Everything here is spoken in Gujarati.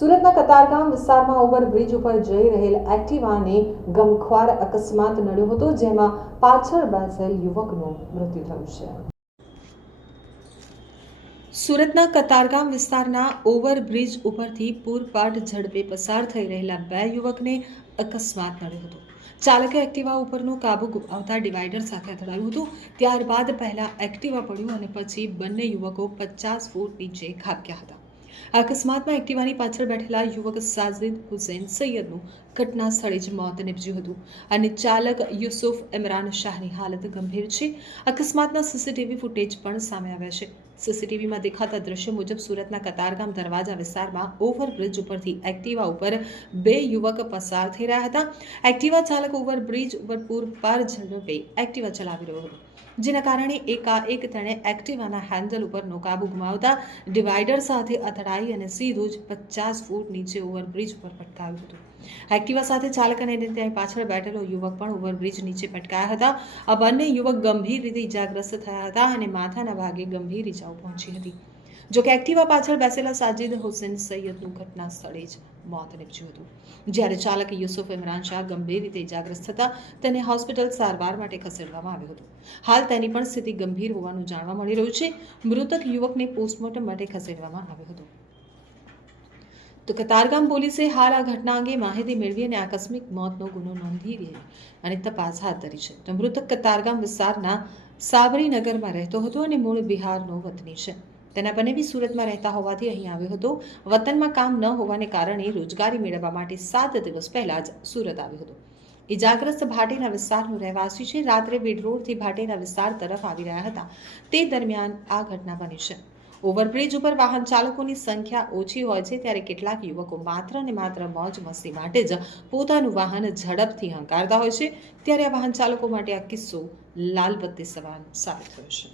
સુરતના કતારગામ વિસ્તારમાં ઓવરબ્રિજ ઉપર જઈ રહેલ એક્ટિવાને ગમખ્વાર અકસ્માત નડ્યો હતો, જેમાં પાછળ બેસેલ યુવકનું મૃત્યુ થયું છે. સુરતના કતારગામ વિસ્તારના ઓવરબ્રિજ ઉપરથી પૂરપાટ ઝડપે પસાર થઈ રહેલા બે યુવકને અકસ્માત નડ્યો હતો. ચાલકે એક્ટિવા ઉપરનો કાબુ ગુમાવતા ડિવાઈડર સાથે અથડાયું હતું. ત્યારબાદ પહેલા એક્ટિવા પડ્યું અને પછી બંને યુવકો 50 ફૂટ નીચે ખાબક્યા હતા. આ અકસ્માતમાં એક્ટિવાની પાછળ બેઠેલા યુવક સાજિદ હુસૈન સૈયદનું ઘટના સ્થળે જ મોત નીપજ્યું હતું અને ચાલક યુસુફ ઇમરાન શાહની હાલત ગંભીર છે. અકસ્માતના સીસીટીવી ફૂટેજ પણ સામે આવ્યા છે. સીસીટીવીમાં દેખાતા દ્રશ્ય મુજબ સુરતના કતારગામ દરવાજા વિસ્તારમાં ઓવરબ્રિજ ઉપરથી એક્ટિવા ઉપર બે યુવક પસાર થઈ રહ્યા હતા. એક્ટિવા ચાલક ઓવરબ્રિજ ઉપર પૂરપાર ઝડપે એક્ટિવા ચલાવી રહ્યો હતો, જેના કારણે એકાએક તેણે એક્ટિવાના હેન્ડલ ઉપરનો કાબુ ગુમાવતા ડિવાઈડર સાથે અથડાઈ અને સીધું જ 50 ફૂટ નીચે ઓવરબ્રિજ ઉપર પટકાવ્યું હતું. એક્ટિવા સાથે ચાલક અને તેની પાછળ બેઠેલો યુવક પણ ઓવરબ્રિજ નીચે પટકાયા હતા. આ બંને યુવક ગંભીર રીતે ઇજાગ્રસ્ત થયા હતા અને માથાના ભાગે ગંભીર ઇજાઓ પહોંચી હતી. જોકે એક્ટિવા પાછળ બેસેલા સાજિદ હુસૈન સૈયદનું ઘટના સ્થળે જ મોત નીપજ્યું હતું, જ્યારે ચાલક યુસુફ ઇમરાન શાહ ગંભીર રીતે ઇજાગ્રસ્ત થતા તેને હોસ્પિટલ સારવાર માટે ખસેડવામાં આવ્યો હતો. હાલ તેની પણ સ્થિતિ ગંભીર હોવાનું જાણવા મળી રહ્યું છે. મૃતક યુવકને પોસ્ટમોર્ટમ માટે ખસેડવામાં આવ્યો હતો. તો કતારગામ પોલીસે હાલ આ ઘટના અંગે માહિતી મેળવી અને આકસ્મિક મોતનો ગુનો નોંધી અને તપાસ હાથ ધરી છે. તો મૃતક કતારગામ વિસ્તારના સાબરીનગરમાં રહેતો હતો અને મૂળ બિહારનો વતની છે. તેના બનેવી સુરતમાં રહેતા હોવાથી અહીં આવ્યો હતો. વતનમાં કામ ન હોવાને કારણે રોજગારી મેળવવા માટે 7 દિવસ પહેલા જ સુરત આવ્યો હતો. ઇજાગ્રસ્ત ભાટેના વિસ્તારનો રહેવાસી છે. રાત્રે બેડરોડથી ભાટેના વિસ્તાર તરફ આવી રહ્યા હતા તે દરમિયાન આ ઘટના બની છે. ઓવરબ્રિજ ઉપર વાહન ચાલકોની સંખ્યા ઓછી હોય છે, ત્યારે કેટલાક યુવકો માત્ર ને માત્ર મોજ મસ્તી માટે જ પોતાનું વાહન ઝડપથી હંકારતા હોય છે. ત્યારે આ વાહન ચાલકો માટે આ કિસ્સો લાલબત્તી સમાન સાબિત થયો છે.